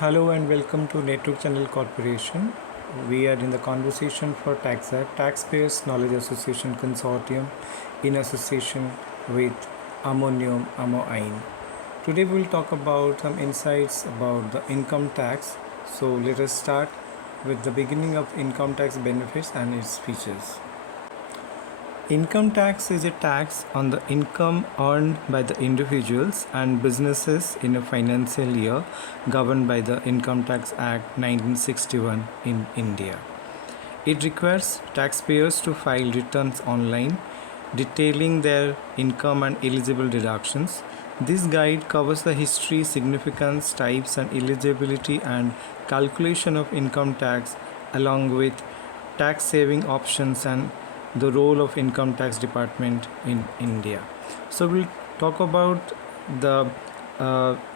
Hello and welcome to Network Channel Corporation. We are in the conversation for TAXAC, Taxpayers Knowledge Association Consortium, in association with Aama, Niyam, Aain. Today we will talk about some insights about the income tax. So let us start with the beginning of income tax benefits and its features. Income tax is a tax on the income earned by the individuals and businesses in a financial year governed by the Income Tax Act 1961 in India. It requires taxpayers to file returns online detailing their income and eligible deductions. This guide covers the history, significance, types and eligibility and calculation of income tax along with tax saving options and the role of income tax department in India. So we'll talk about the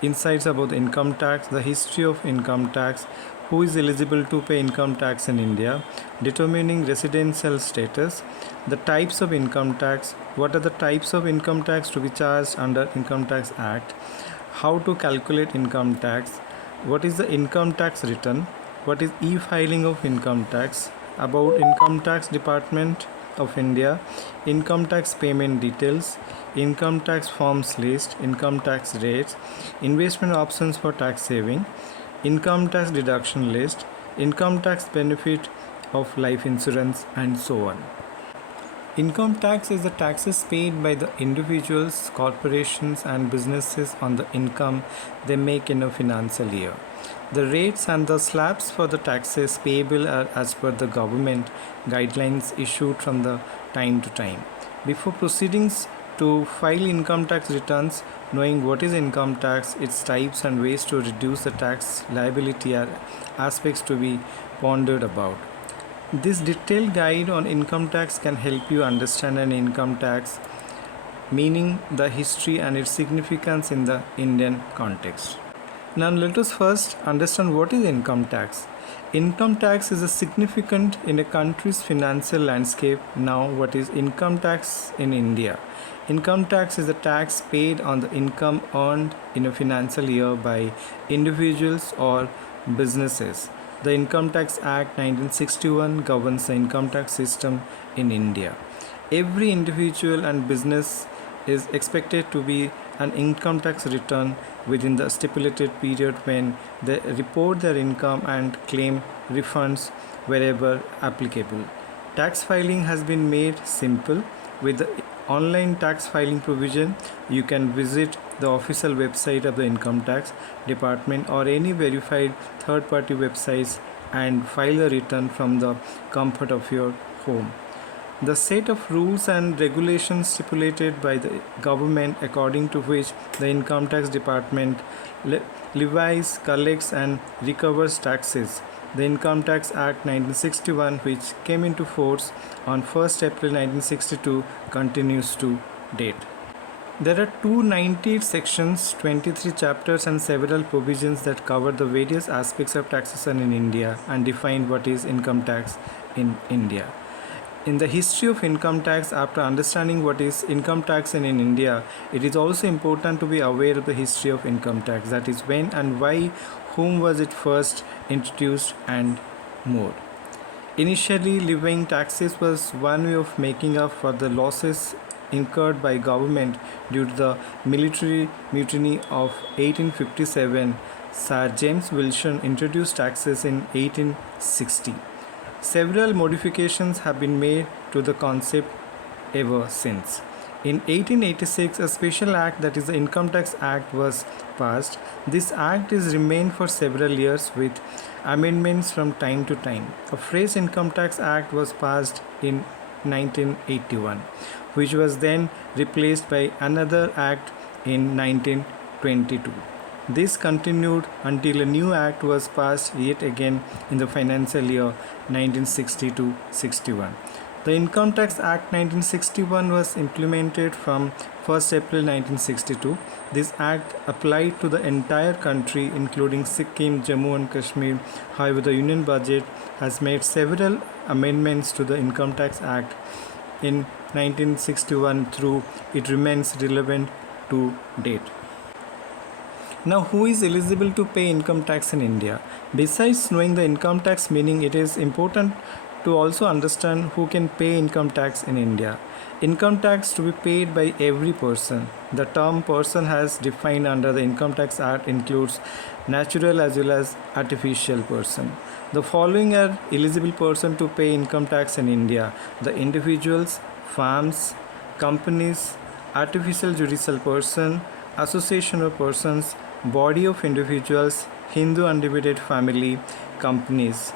insights about the income tax, the history of income tax, who is eligible to pay income tax in India, determining residential status, the types of income tax, what are the types of income tax to be charged under Income Tax Act, how to calculate income tax, what is the income tax return, what is e-filing of income tax, about Income Tax Department of India, income tax payment details, income tax forms list, income tax rates, investment options for tax saving, income tax deduction list, income tax benefit of life insurance, and so on. Income tax is the taxes paid by the individuals, corporations, and businesses on the income they make in a financial year. The rates and the slabs for the taxes payable are as per the government guidelines issued from the time to time. Before proceedings to file income tax returns, knowing what is income tax, its types and ways to reduce the tax liability are aspects to be pondered about. This detailed guide on income tax can help you understand an income tax, meaning the history and its significance in the Indian context. Now let us first understand what is income tax. Income tax is a significant in a country's financial landscape. Now what is income tax in India? Income tax is a tax paid on the income earned in a financial year by individuals or businesses. The Income Tax Act 1961 governs the income tax system in India. Every individual and business is expected to be an income tax return within the stipulated period when they report their income and claim refunds wherever applicable. Tax filing has been made simple with the online tax filing provision. You can visit the official website of the Income Tax Department or any verified third-party websites and file a return from the comfort of your home. The set of rules and regulations stipulated by the government according to which the Income Tax Department levies, collects and recovers taxes. The Income Tax Act 1961, which came into force on 1st April 1962, continues to date. There are 298 sections, 23 chapters and several provisions that cover the various aspects of taxation in India and define what is income tax in India. In the history of income tax, after understanding what is income tax in India, it is also important to be aware of the history of income tax, that is when and why, whom was it first introduced and more. Initially, levying taxes was one way of making up for the losses incurred by government due to the military mutiny of 1857. Sir James Wilson introduced taxes in 1860. Several modifications have been made to the concept ever since. In 1886, a special act, that is the Income Tax Act, was passed. This act is remained for several years with amendments from time to time. A fresh Income Tax Act was passed in 1981, which was then replaced by another act in 1922. This continued until a new act was passed yet again in the financial year 1960-61. The Income Tax Act 1961 was implemented from 1st April 1962. This act applied to the entire country including Sikkim, Jammu and Kashmir. However, the Union Budget has made several amendments to the Income Tax Act in 1961 through it remains relevant to date. Now, who is eligible to pay income tax in India? Besides knowing the income tax meaning, it is important to also understand who can pay income tax in India. Income tax to be paid by every person. The term person has defined under the Income Tax Act includes natural as well as artificial person. The following are eligible person to pay income tax in India: the individuals, farms, companies, artificial judicial person, association of persons, body of individuals, Hindu undivided family, companies.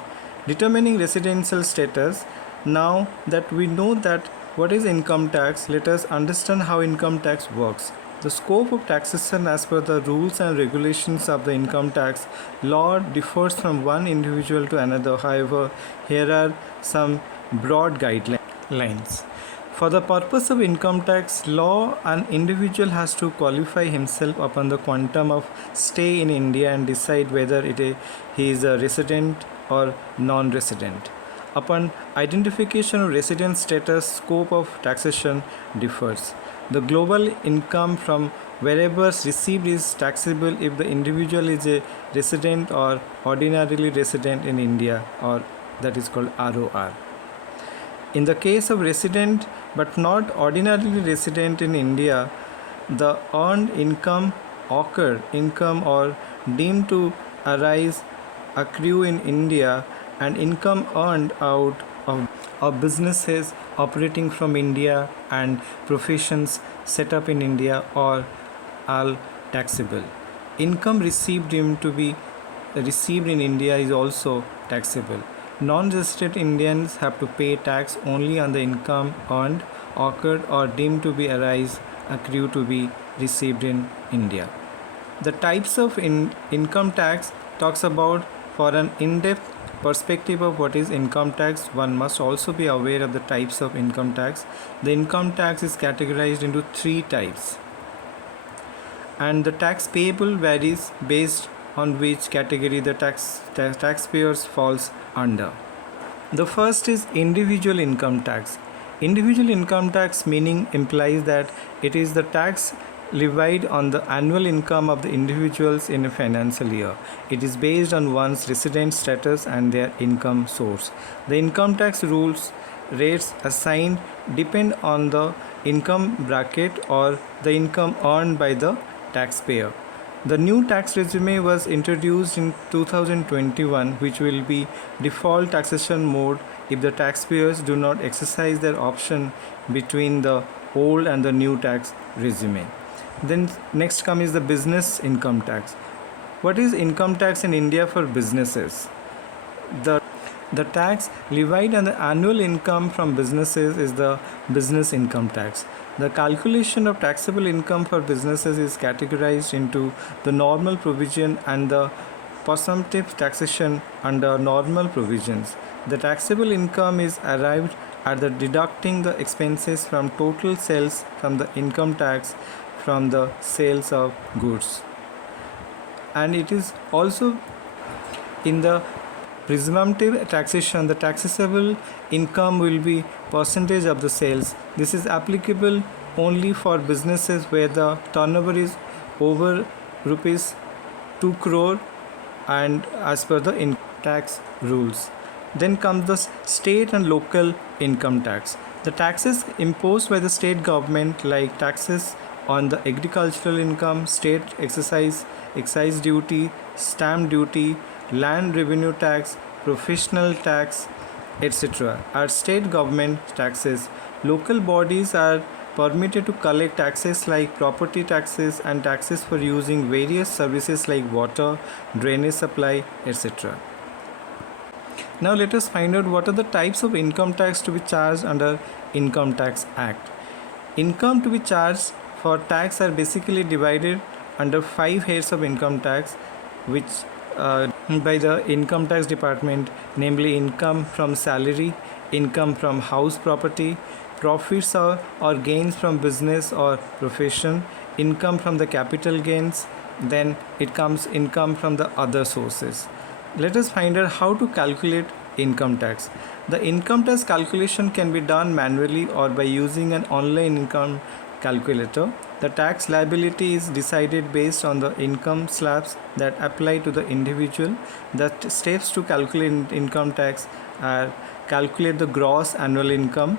Determining residential status. Now that we know that what is income tax, let us understand how income tax works. The scope of taxation as per the rules and regulations of the income tax law differs from one individual to another. However, here are some broad guidelines. For the purpose of income tax law, an individual has to qualify himself upon the quantum of stay in India and decide whether he is a resident or non-resident. Upon identification of resident status, scope of taxation differs. The global income from wherever received is taxable if the individual is a resident or ordinarily resident in India, or that is called ROR. In the case of resident but not ordinarily resident in India, the earned income, occurred income, or deemed to arise, accrue in India, and income earned out of businesses operating from India and professions set up in India are all taxable. Income received deemed to be received in India is also taxable. Non-resident Indians have to pay tax only on the income earned, occurred, or deemed to be arise, accrue to be received in India. The types of income tax talks about. For an in-depth perspective of what is income tax, one must also be aware of the types of income tax. The income tax is categorized into 3 types, and the tax payable varies based on which category the taxpayers falls under. The first is individual income tax. Individual income tax meaning implies that it is the tax levied on the annual income of the individuals in a financial year. It is based on one's resident status and their income source. The income tax rules rates assigned depend on the income bracket or the income earned by the taxpayer. The new tax regime was introduced in 2021, which will be default taxation mode if the taxpayers do not exercise their option between the old and the new tax regime. Then next comes the business income tax. What is income tax in India for businesses? The tax levied on the annual income from businesses is the business income tax. The calculation of taxable income for businesses is categorized into the normal provision and the presumptive taxation under normal provisions. The taxable income is arrived at the deducting the expenses from total sales from the income tax from the sales of goods, and it is also in the presumptive taxation. The taxable income will be percentage of the sales. This is applicable only for businesses where the turnover is over rupees 2 crore and as per the income tax rules. Then comes the state and local income tax. The taxes imposed by the state government, like taxes on the agricultural income, state excise duty, stamp duty, land revenue tax, professional tax, etc., are state government taxes. Local bodies are permitted to collect taxes like property taxes and taxes for using various services like water, drainage supply, etc. Now let us find out what are the types of income tax to be charged under Income Tax Act. Income to be charged for tax are basically divided under 5 heads of income tax, which by the income tax department, namely income from salary, income from house property, profits or gains from business or profession, income from the capital gains, then it comes income from the other sources. Let us find out how to calculate income tax. The income tax calculation can be done manually or by using an online income calculator. The tax liability is decided based on the income slabs that apply to the individual. The steps to calculate income tax are: calculate the gross annual income,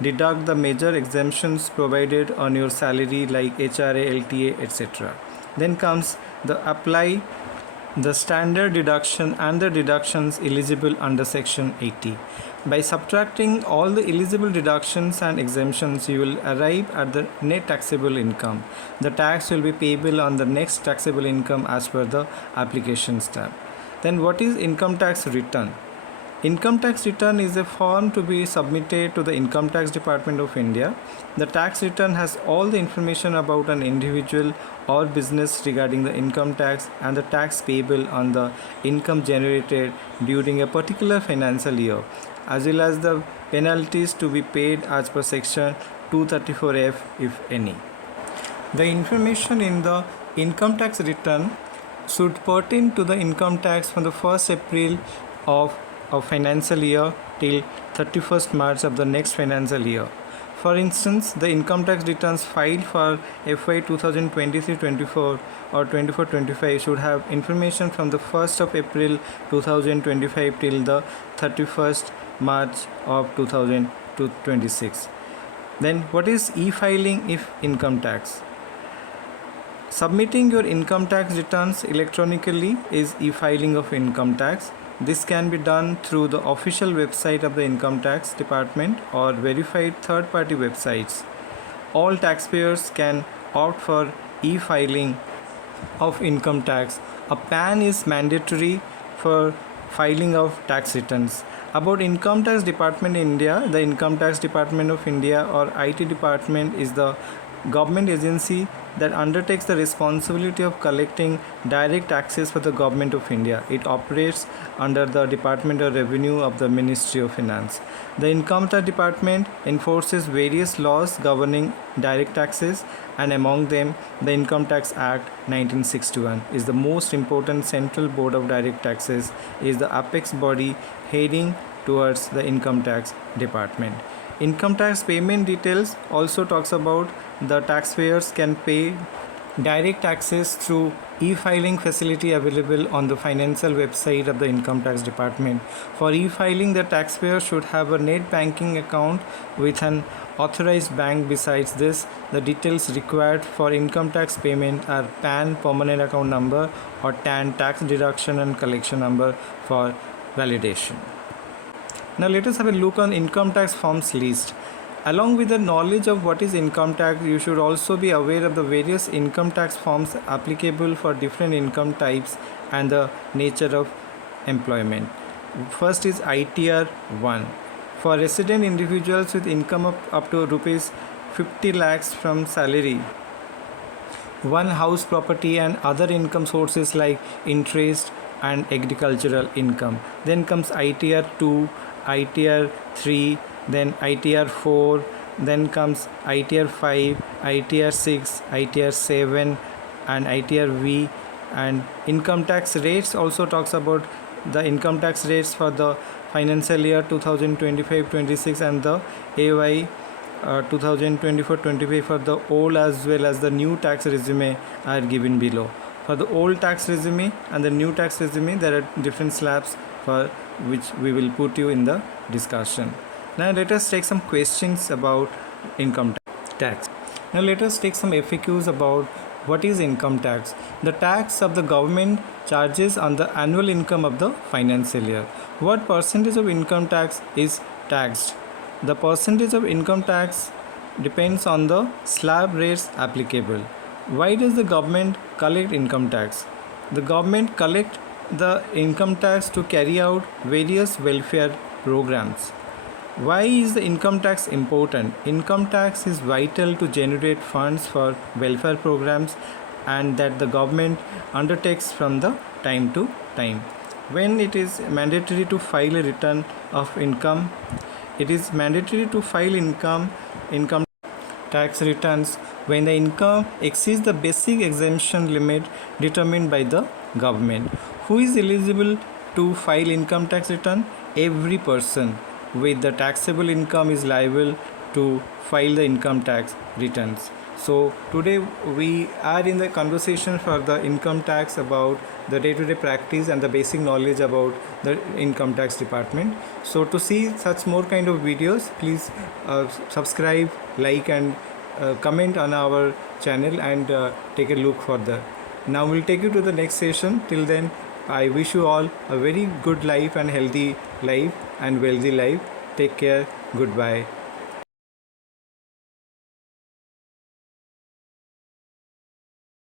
deduct the major exemptions provided on your salary like HRA, LTA, etc. Then comes the apply the standard deduction and the deductions eligible under section 80. By subtracting all the eligible deductions and exemptions, you will arrive at the net taxable income. The tax will be payable on the next taxable income as per the applications tab. Then what is income tax return? Income tax return is a form to be submitted to the Income Tax Department of India. The tax return has all the information about an individual or business regarding the income tax and the tax payable on the income generated during a particular financial year, as well as the penalties to be paid as per section 234F if any. The information in the income tax return should pertain to the income tax from the 1st April of financial year till 31st March of the next financial year. For instance, the income tax returns filed for FY 2023-24 or 24-25 should have information from the 1st of April 2025 till the 31st March of 2026. Then what is e-filing if income tax? Submitting your income tax returns electronically is e-filing of income tax. This can be done through the official website of the Income Tax Department or verified third-party websites. All taxpayers can opt for e-filing of income tax. A PAN is mandatory for filing of tax returns. About Income Tax Department in India, the Income Tax Department of India or IT Department is the government agency that undertakes the responsibility of collecting direct taxes for the government of India. It operates under the Department of Revenue of the Ministry of Finance. The Income Tax Department enforces various laws governing direct taxes, and among them the Income Tax Act 1961 is the most important. Central Board of Direct Taxes is the apex body heading towards the Income Tax Department. Income tax payment details also talks about the taxpayers can pay direct taxes through e-filing facility available on the financial website of the Income Tax Department. For e-filing, the taxpayer should have a net banking account with an authorized bank. Besides this, the details required for income tax payment are PAN permanent account number or TAN tax deduction and collection number for validation. Now let us have a look on income tax forms list. Along with the knowledge of what is income tax, you should also be aware of the various income tax forms applicable for different income types and the nature of employment. First is ITR 1. For resident individuals with income up to rupees 50 lakhs from salary, one house property and other income sources like interest and agricultural income. Then comes ITR 2, ITR 3, then ITR 4, then comes ITR 5, ITR 6, ITR 7 and ITR V. And income tax rates also talks about the income tax rates for the financial year 2025-26 and the AY 2024-25 for the old as well as the new tax regime are given below. For the old tax regime and the new tax regime, there are different slabs for which we will put you in the discussion. Now let us take some questions about income tax. Now let us take some FAQs about what is income tax. The tax of the government charges on the annual income of the financial year. What percentage of income tax is taxed? The percentage of income tax depends on the slab rates applicable. Why does the government collect income tax? The government collects the income tax to carry out various welfare programs. Why is the income tax important? Income tax is vital to generate funds for welfare programs and that the government undertakes from the time to time. When it is mandatory to file a return of income, it is mandatory to file income tax returns when the income exceeds the basic exemption limit determined by the government. Who is eligible to file income tax return? Every person with the taxable income is liable to file the income tax returns. So today we are in the conversation for the income tax, about the day-to-day practice and the basic knowledge about the income tax department. So to see such more kind of videos, please subscribe, like, and comment on our channel, and take a look for the. Now we'll take you to the next session. Till then, I wish you all a very good life and healthy life and wealthy life. Take care. Goodbye.